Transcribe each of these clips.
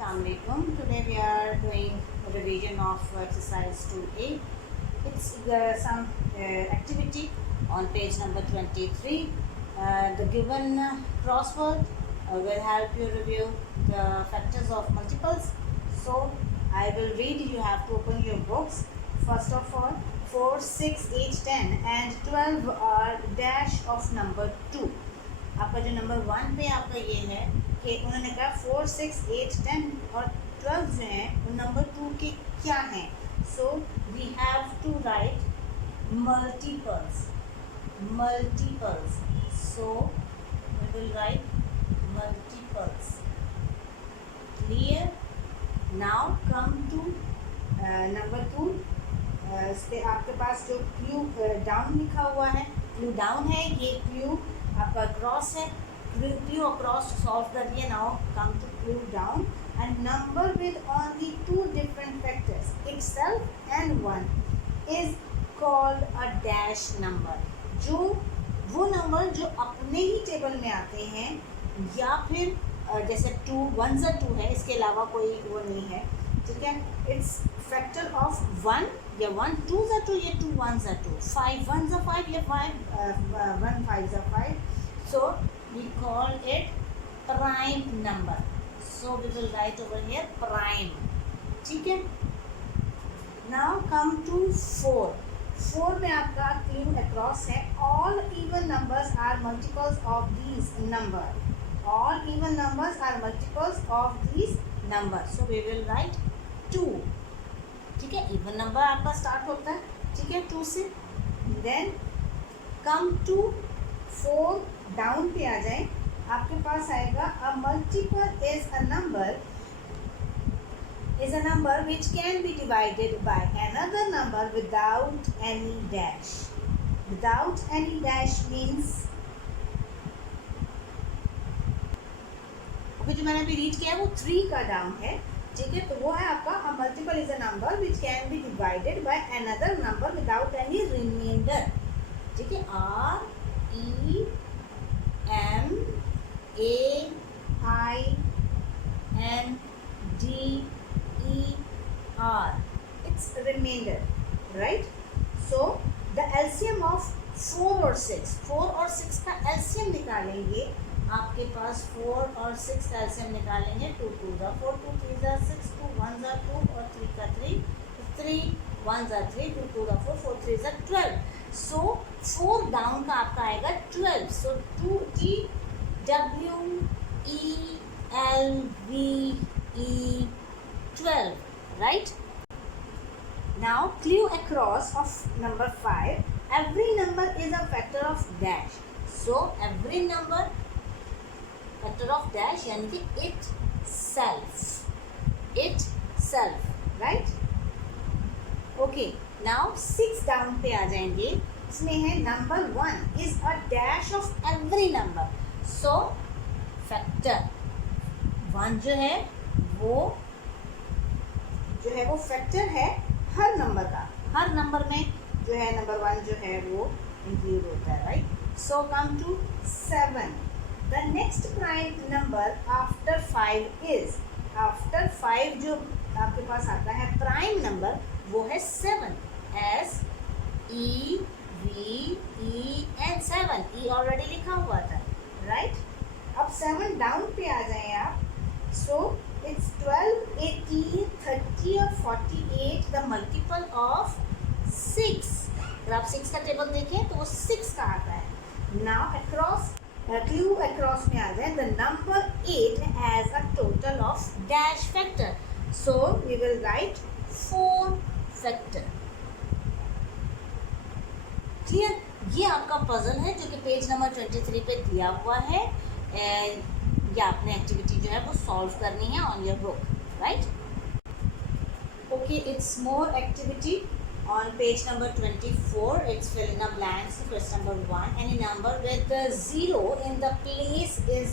Assalamualaikum. Today we are doing a revision of exercise 2A. It's some activity on page number 23. The given crossword will help you review the factors of multiples. So I will read. You have to open your books. First of all, 4, 6, 8, 10 and 12 are dash of number 2. आपका जो number 1 पे आपका ये है कि उन्होंने कहा 4, 6, 8, 10 और 12 जो हैं वो नंबर 2 के क्या हैं. So we have to write multiples. So we will write multiples. Clear. Now come to number 2. इस पर आपके पास जो क्लू डाउन लिखा हुआ है, क्लू डाउन है, ये क्लू आपका क्रॉस है. क्लू और क्रॉस सॉल्व करिए. Now come to clue down and number with only 2 different factors itself and 1 is called a dash number. जो वो नंबर जो अपने ही टेबल में आते हैं या फिर जैसे 2 1 ज़ा 2 है, इसके अलावा कोई वो नहीं है. ठीक है. इट्स फैक्टर ऑफ 1 या 1 2 ज़ा 2 या 2 1 ज़ा 2, 5 1 ज़ा 5 या 1 5 ज़ा 5. So we call it prime number. So we will write over here prime. ठीक है. Now come to 4. 4 में आपका क्लू across है. All even numbers are multiples of these number. All even numbers are multiples of these numbers. So we will write 2. ठीक है. Even number आपका start होता है. ठीक है, 2 से. देन कम टू 4 डाउन पे आ जाए. आपके पास आएगा अ multiple is a number which can be divided by another number without any dash. Without any dash means okay, जो मैंने अभी रीड किया है वो 3 का डाउन है. ठीक है. तो वो है आपका a multiple is a number which can be divided by another number without any remainder. ठीक है. REMAINDER. It's remainder, right? So the LCM of 4 और 6. 4 और 6 का LCM निकालेंगे. आपके पास 4 और 6 का LCM निकालेंगे. 2 2 ज़ा 4, 2 3 ज़ा 6, 2 1 ज़ा 2 और 3 का 3, 3 1 ज़ा 3, 2 2 ज़ा 4, 4 3 ज़ा 12. सो 4 डाउन का आपका आएगा 12. सो 2 T W E L V E 12, right? Now clue across of number 5. Every number is a factor of dash. So every number factor of dash यानी कि itself, right? Okay. Now 6 down पे आ जाएंगे. इसमें है number 1 is a dash of every number. So factor 1 जो है वो factor है हर नंबर का. हर नंबर में जो है नंबर 1 जो है वो इंक्लूड होता है, right? So come to 7. The next prime number after 5 is. After 5 जो आपके पास आता है प्राइम नंबर वो है 7. SEVEN 7. E ऑलरेडी लिखा हुआ था, राइट? अब 7 डाउन पे आ जाएं आप. सो इट्स 12, 18, 30 और 48 द मल्टीपल ऑफ 6. अगर आप 6 का टेबल देखें तो वो 6 का आता है. नाउ अक्रॉस क्लू अक्रॉस में आ जाए. The number 8 has a total of dash factor. So we will write 4 factor. Clear. ये आपका पजल है जो कि पेज नंबर 23 पे दिया हुआ है. या आपने एक्टिविटी जो है वो सॉल्व करनी है on your book, right? Okay, it's more activity on page number 24. It's fill in the blanks. Question number 1. Any number with 0 in the place is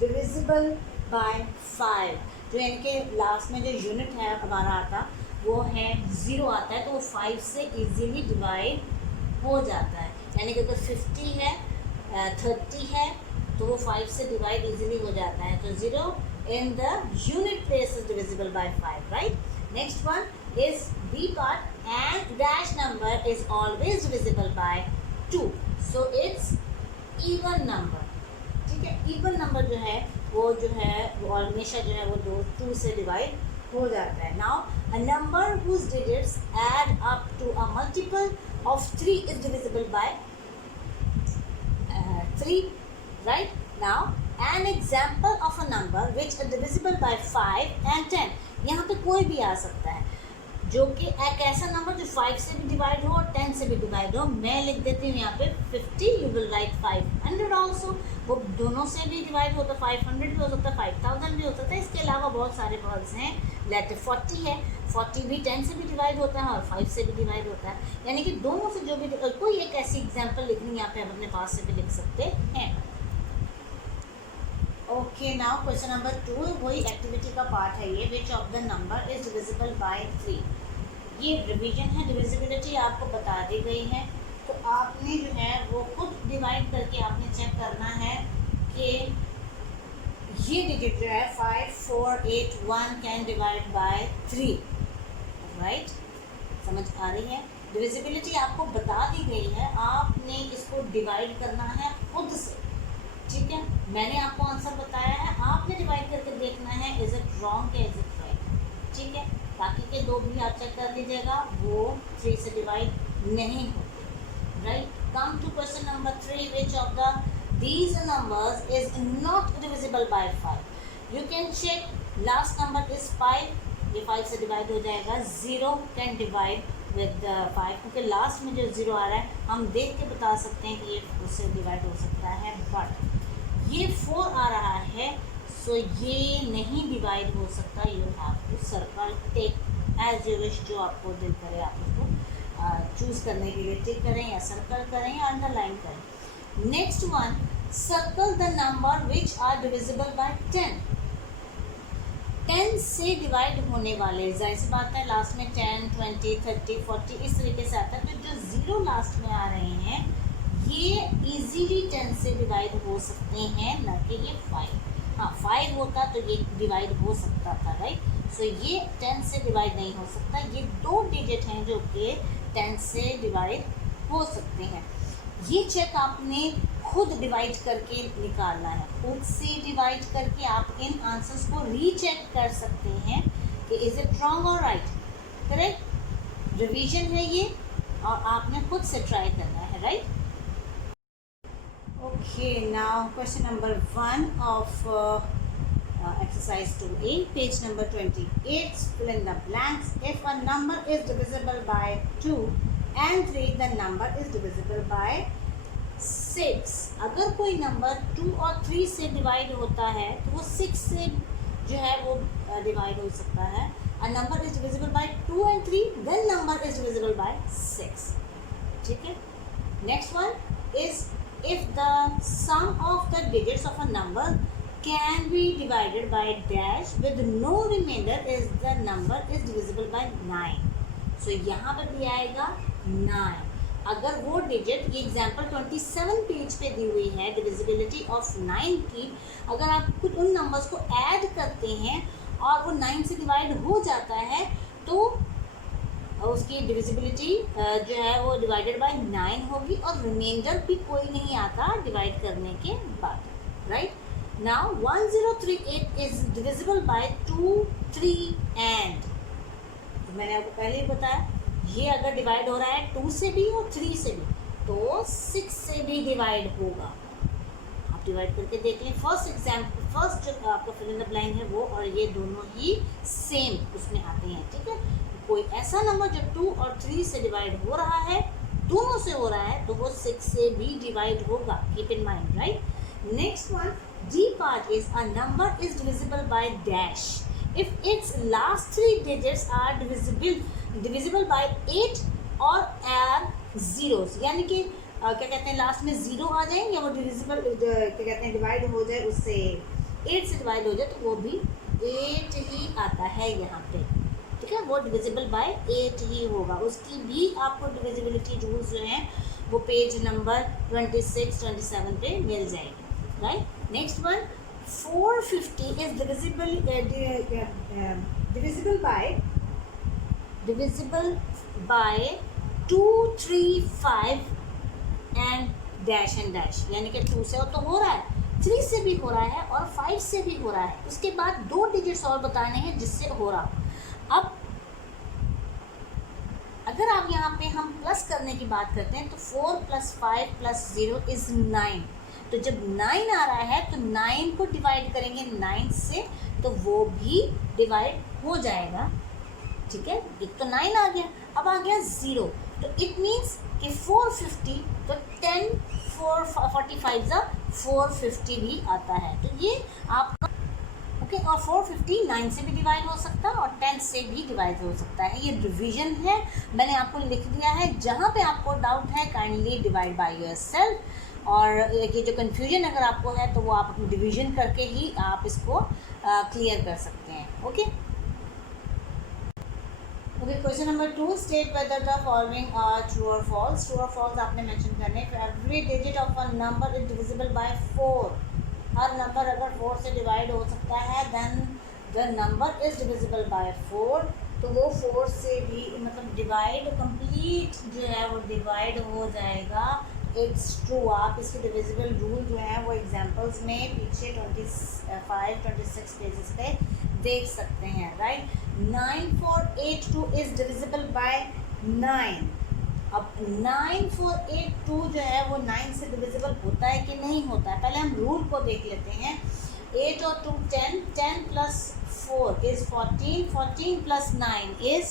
divisible by 5. जो इनके लास्ट में जो यूनिट है हमारा आता वो है 0 आता है, तो वो 5 से इजीली डिवाइड हो जाता है. यानी कि अगर 50 है, 30 है तो वो 5 से डिवाइड इजीली हो जाता है. तो 0 in the unit place is divisible by 5, right? Next one is B part, and dash number is always divisible by 2. So it's even number. ठीक है, even number जो है वो हमेशा जो है वो 2 से डिवाइड हो जाता है. Now a number whose digits add up to a multiple of 3 is divisible by 3, right? Now an example of a number which is divisible by 5 and 10. यहाँ पे कोई भी आ सकता है जो कि एक ऐसा नंबर जो 5 से भी डिवाइड हो और 10 से भी डिवाइड हो. मैं लिख देती हूँ यहाँ पे 50. You will write 500 also. वो दोनों से भी डिवाइड होता है. 500 भी हो सकता है, 5000 भी हो सकता है. इसके अलावा बहुत सारे वर्ड्स हैं. लेट 40 है, 40 भी 10 से भी डिवाइड होता है और 5 से भी डिवाइड होता है. यानी कि दोनों से जो भी कोई एक ऐसी एग्जाम्पल लिखनी यहाँ पे हम अपने पास से भी लिख सकते हैं. ओके, नाउ क्वेश्चन नंबर 2 वही एक्टिविटी का पार्ट है ये. विच of the number is divisible bye 3. ये रिवीजन है. डिविजिबिलिटी आपको बता दी गई है, तो आपने जो है वो खुद डिवाइड करके आपने चेक करना है कि ये डिजिट जो है 5, 4, 8, 1 कैन डिवाइड बाय 3, राइट? समझ आ रही है? डिविजिबिलिटी आपको बता दी गई है, आपने इसको डिवाइड करना है खुद से. ठीक है, मैंने आपको आंसर बताया है, आपने डिवाइड करके देखना है इज इट रॉन्ग या इज इट राइट. ठीक है, बाकी के 2 भी आप चेक कर लीजिएगा, वो 3 से डिवाइड नहीं होते. Right, come to question number 3. Which of the these numbers is not divisible by 5. You can check. Last number is 5. ये 5 से डिवाइड हो जाएगा. 0 कैन डिवाइड विद 5, क्योंकि लास्ट में जो 0 आ रहा है हम देख के बता सकते हैं कि ये उससे डिवाइड हो सकता है. बट ये 4 आ रहा है, सो ये नहीं डिवाइड हो सकता. You have to circle, take as you wish. जो आपको दिल करे आप उसको चूज़ करने के लिए टिक करें या सर्कल करें या अंडरलाइन करें. Next one, circle the number which are divisible by 10. 10 से डिवाइड होने वाले, जाहिर सी बात है लास्ट में 10, 20, 30, 40 इस तरीके से आता है. तो जो 0 लास्ट में आ रहे हैं ये इजीली 10 से डिवाइड हो सकते हैं, न कि ये 5. हाँ, 5 होता तो ये डिवाइड हो सकता था, राइट? सो ये 10 से डिवाइड नहीं हो सकता. ये 2 डिजिट हैं जो कि 10 से डिवाइड हो सकते हैं. ये चेक आपने खुद डिवाइड करके निकालना है. खुद से डिवाइड करके आप इन आंसर्स को रीचेक कर सकते हैं कि इज इट रॉन्ग और राइट. करेक्ट रिवीजन है ये, और आपने खुद से ट्राई करना है, right? Okay, now question number 1 of exercise 2A, page number 28. Fill in the blanks. If a number is divisible by 2 and 3, the number is divisible by 6. अगर कोई नंबर 2 और 3 से डिवाइड होता है तो वो 6 से जो है वो डिवाइड हो सकता है. A number is divisible by 2 and 3, then number is divisible by 6. ठीक है. Next one is if the sum of the digits of a number can be divided by dash with no remainder is the number is divisible by 9. So यहाँ पर भी आएगा 9. अगर वो digit, ये example 27 page पे दी हुई है डिविजिबिलिटी ऑफ 9 की, अगर आप कुछ उन नंबर्स को ऐड करते हैं और वो 9 से डिवाइड हो जाता है तो उसकी डिविजिबिलिटी जो है वो डिवाइडेड बाय 9 होगी और रिमाइंडर भी कोई नहीं आता डिवाइड करने के बाद. Right, now 1038 is divisible by 2, 3 and. तो मैंने आपको पहले ही बताया ये अगर डिवाइड हो रहा है 2 से भी और 3 से भी तो 6 से भी डिवाइड होगा. आप डिवाइड करके देख लें. फर्स्ट जो आपका फिल इन द ब्लैंक है वो और ये दोनों ही सेम उसमें आते हैं. ठीक है, कोई ऐसा नंबर जो 2 और 3 से डिवाइड हो रहा है, दोनों से हो रहा है, तो वो 6 से भी डिवाइड होगा. Keep in mind, right? Next one, D part is a number is divisible by dash if its last 3 digits are divisible by 8 और आर जीरोस. यानी कि क्या कहते हैं, लास्ट में 0 आ जाए या वो डिविजिबल क्या कहते हैं डिवाइड हो जाए, उससे 8 से डिवाइड हो जाए तो वो भी 8 ही आता है यहाँ पे. ठीक है, वो डिविजिबल बाय 8 ही होगा. उसकी भी आपको डिविजिबिलिटी रूल्स जो हैं वो पेज नंबर 26, 27 पे मिल जाएगी. right? Next one, 450 is divisible by 2, 3, 5 and dash and dash, यानी कि 2 से तो हो रहा है, 3 से भी हो रहा है और 5 से भी हो रहा है। उसके बाद 2 डिजिट्स और बताने हैं जिससे हो रहा हो। अब अगर आप यहाँ पे हम प्लस करने की बात करते हैं तो 4 + 5 + 0 इज़ 9। तो जब 9 आ रहा है तो 9 को डिवाइड करेंगे 9 से, तो वो भी डिवाइड हो जाएगा, ठीक है। एक तो 9 आ गया, अब आ गया 0, तो इट मीन्स कि 450, तो 10 4 45 450 भी आता है। तो ये आपका ओके, और 450 9 से भी डिवाइड हो सकता है और 10 से भी डिवाइड हो सकता है। ये डिवीजन है, मैंने आपको लिख दिया है। जहाँ पे आपको डाउट है काइंडली डिवाइड बाय योरसेल्फ, और ये जो कन्फ्यूजन अगर आपको है तो वो आप अपनी डिवीजन करके ही आप इसको क्लियर कर सकते हैं। Okay okay, question number 2, state whether the following are true और फॉल्स। ट्रू और फॉल्स आपने मेंशन करने। Every digit of a number is divisible by 4। हर नंबर अगर 4 से डिवाइड हो सकता है then the number is divisible by 4। तो वो 4 से भी मतलब डिवाइड कंप्लीट जो है वो डिवाइड हो जाएगा। It's true. आप इसके डिविजिबल रूल जो है वो एग्जांपल्स में पीछे 25-26 पेजेस पे देख सकते हैं, राइट। 9482 is divisible bye 9। अब 9482 जो है वो 9 से डिविजिबल होता है कि नहीं होता है, पहले हम रूल को देख लेते हैं। 8 और 2 10, 10 + 4 इज 14, 14 + 9 इज,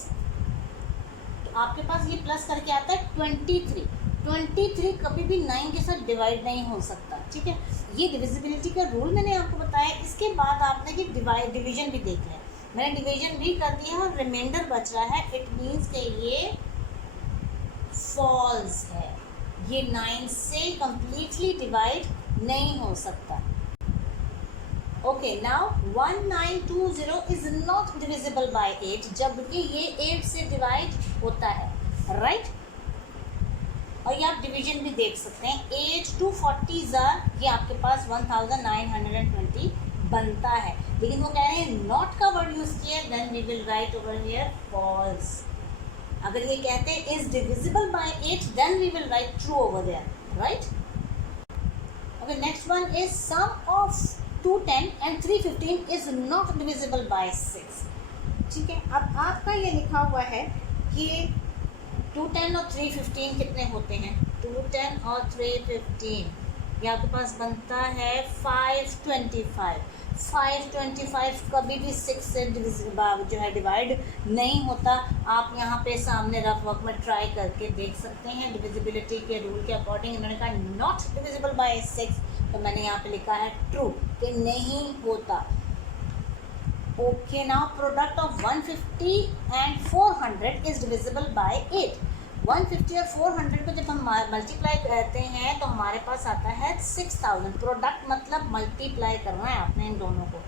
तो आपके पास ये प्लस करके आता है 23। 23 कभी भी 9 के साथ डिवाइड नहीं हो सकता, ठीक है। ये डिविजिबिलिटी का रूल मैंने आपको बताया। इसके बाद आपने कि डिवीजन भी देख लिया, मैंने डिवीजन भी कर दिया और रिमाइंडर बच रहा है। इट मीन्स कि ये फॉल्स है, ये 9 से कंप्लीटली डिवाइड नहीं हो सकता। Okay, now 1920 is not divisible by 8, जबकि ये 8 से डिवाइड होता है, राइट। और ये आप डिवीजन भी देख सकते हैं। 8 2 40 ये आपके पास 1920 बनता है, लेकिन वो कह रहे हैं नॉट का वर्ड यूज किया, then we will write over here false. अगर ये कहते हैं is divisible by 8, then we will write true over there, right. Okay, next one is sum of 210 and 315 is not divisible by 6, ठीक है। अब आपका ये लिखा हुआ है कि 210 और 315 कितने होते हैं। 210 और 315 ये आपके पास बनता है 525। 525 कभी भी 6 से जो है डिवाइड नहीं होता। आप यहाँ पे सामने रफ वर्क में ट्राई करके देख सकते हैं। डिविजिबिलिटी के रूल के अकॉर्डिंग इन्होंने कहा नॉट डिविजिबल बाय 6, तो मैंने यहाँ पे लिखा है ट्रू कि नहीं होता। Okay, now product of 150 and 400 is divisible by 8। 150 और 400 को जब हम मल्टीप्लाई करते हैं तो हमारे पास आता है 6000। प्रोडक्ट मतलब मल्टीप्लाई करना है आपने इन दोनों को,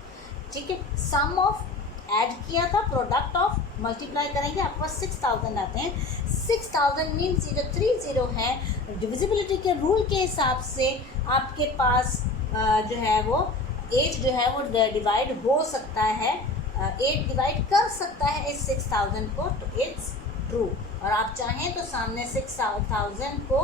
ठीक है। सम ऑफ ऐड किया था, प्रोडक्ट ऑफ मल्टीप्लाई करेंगे, आपके पास 6000 आते हैं। 6000 मीन्स ये जो 30 है डिविजिबिलिटी के रूल के हिसाब से आपके पास जो है वो 8 जो है वो डिवाइड हो सकता है, 8 डिवाइड कर सकता है इस 6000 को, तो इट्स ट्रू। और आप चाहें तो सामने 6000 को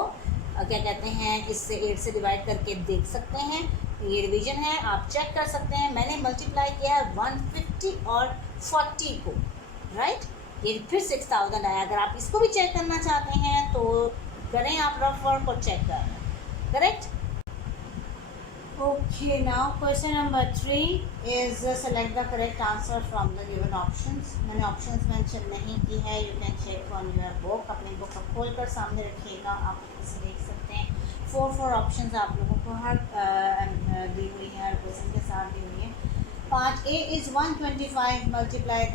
क्या कहते हैं इससे 8 से डिवाइड करके देख सकते हैं। ये डिवीजन है, आप चेक कर सकते हैं। मैंने मल्टीप्लाई किया है 150 और 40 को, राइट। ये फिर 6000 आया। अगर आप इसको भी चेक करना चाहते हैं तो करें आप रफ वर्क और चेक करें, correct. Okay, now question number 3 is select the correct answer from the given options. मैंने options mention नहीं की है, you can check on your book। अपनी बुक को खोल कर सामने रखिएगा, आप इसे देख सकते हैं। 4 options आप लोगों को हर दी हुई है, हर क्वेश्चन के साथ दी हुई है। Part A is 125 ×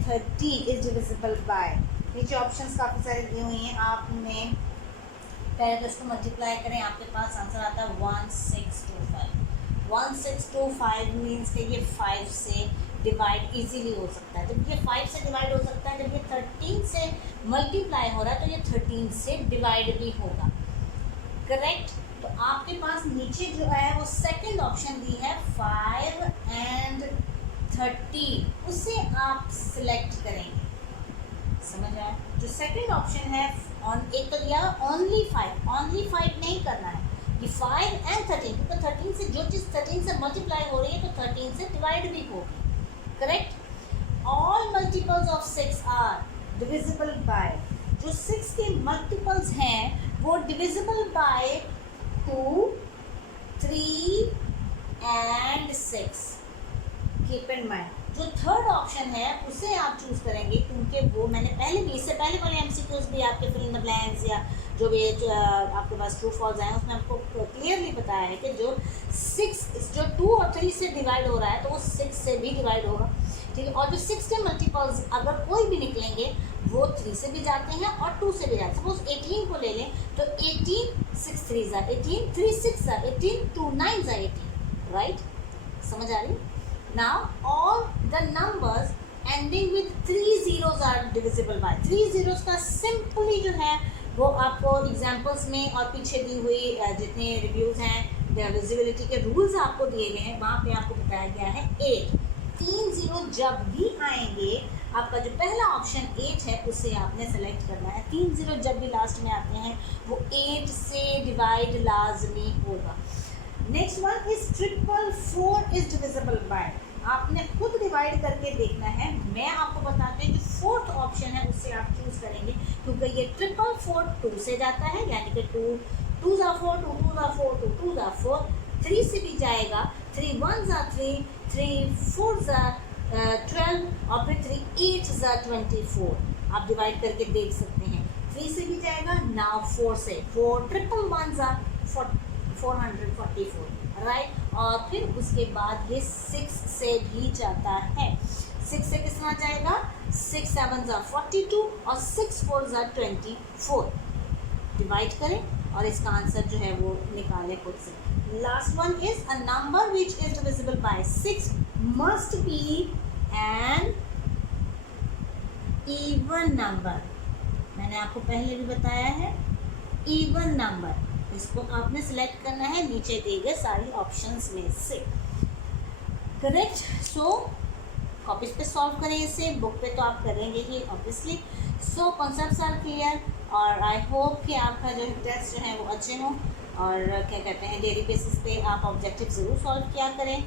30 is divisible bye. नीचे ऑप्शंस काफ़ी सारी दी हुई हैं, आपने पहले तो इसको मल्टीप्लाई करें, आपके पास आंसर आता है 1625। 1625 मीन्स कि ये 5 से डिवाइड इजीली हो सकता है। जब ये 5 से डिवाइड हो सकता है, जब ये 13 से मल्टीप्लाई हो रहा है तो ये 13 से डिवाइड भी होगा, करेक्ट। तो आपके पास नीचे जो है वो सेकंड ऑप्शन दी है 5 and 13, उसे आप सिलेक्ट करेंगे। समझ आया? जो सेकंड ऑप्शन है एक तो दिया ओनली 5 नहीं करना है, ये 5 and 13, क्योंकि 13 से जो चीज़ 13 से मल्टीप्लाई हो रही है तो 13 से डिवाइड भी होगी। Correct? All multiples of 6 are divisible by, जो 6 के मल्टीपल्स हैं वो divisible by 2, 3 and 6। Keep in mind जो थर्ड ऑप्शन है उसे आप चूज करेंगे, क्योंकि वो मैंने पहले भी इससे पहले वाले एमसीक्यूज भी आपके फिल इन द ब्लैंक्स या जो भी आपके पास ट्रू फॉल्स आए उसमें आपको क्लियरली बताया है कि जो 6 जो 2 और 3 से डिवाइड हो रहा है तो वो 6 से भी डिवाइड होगा। ठीक है, और जो 6 के मल्टीपल्स अगर कोई भी निकलेंगे वो 3 से भी जाते हैं और 2 से भी जाते हैं। सपोज 18 को ले लें तो 18 6 3 are 18, 3 6 are 18, 2 9 are 18, राइट? समझ आ रही? Now all the numbers ending with 3 zeros are divisible by 3 zeros का सिंपली जो है वो आपको एग्जाम्पल्स में और पीछे दी हुई जितने रिव्यूज़ हैं डिविजिबिलिटी के रूल्स आपको दिए गए हैं वहाँ पे आपको बताया गया है 8। 3 जीरो जब भी आएंगे आपका जो पहला ऑप्शन 8 है उसे आपने सेलेक्ट करना है। 3 जीरो जब भी लास्ट में आते हैं वो 8 से डिवाइड लाजमी होगा। Next one is 444 is divisible bye, आपने खुद डिवाइड करके देखना है। मैं आपको बताती हूँ कि फोर्थ ऑप्शन है उससे आप चूज करेंगे, क्योंकि ये 444 2 से जाता है, यानी कि 2 2s are 4, 2 2s are 4, 2 2s are 4, 3 से भी जाएगा, 3 1s are 3, 3 4s are 12 और फिर 3 8s are 24। आप डिवाइड करके देख सकते हैं। 3 से भी जाएगा, नाउ 4 से 4 ट्रिपल 1s are 444, राइट? और फिर उसके बाद ये 6 से भी जाता है। 6 से किस तरह जाएगा? 6 7s are 42 और 6 4s are 24। डिवाइड करें और इसका आंसर जो है वो निकालें खुद से। Last one is a number which is divisible by 6 must be an even number. मैंने आपको पहले भी बताया है इवन नंबर, इसको आपने सिलेक्ट करना है नीचे दिए गए सारी ऑप्शंस में से। करेक्ट? सो कॉपीज पे सॉल्व करें इसे, बुक पे तो आप करेंगे ही obviously. So concepts are clear और आई होप कि आपका जो टेस्ट जो है वो अच्छे हों और क्या कहते हैं डेली बेसिस पे आप ऑब्जेक्टिव ज़रूर सॉल्व किया करें,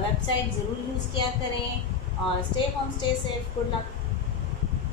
वेबसाइट ज़रूर यूज़ किया करें और stay home stay safe. Good luck.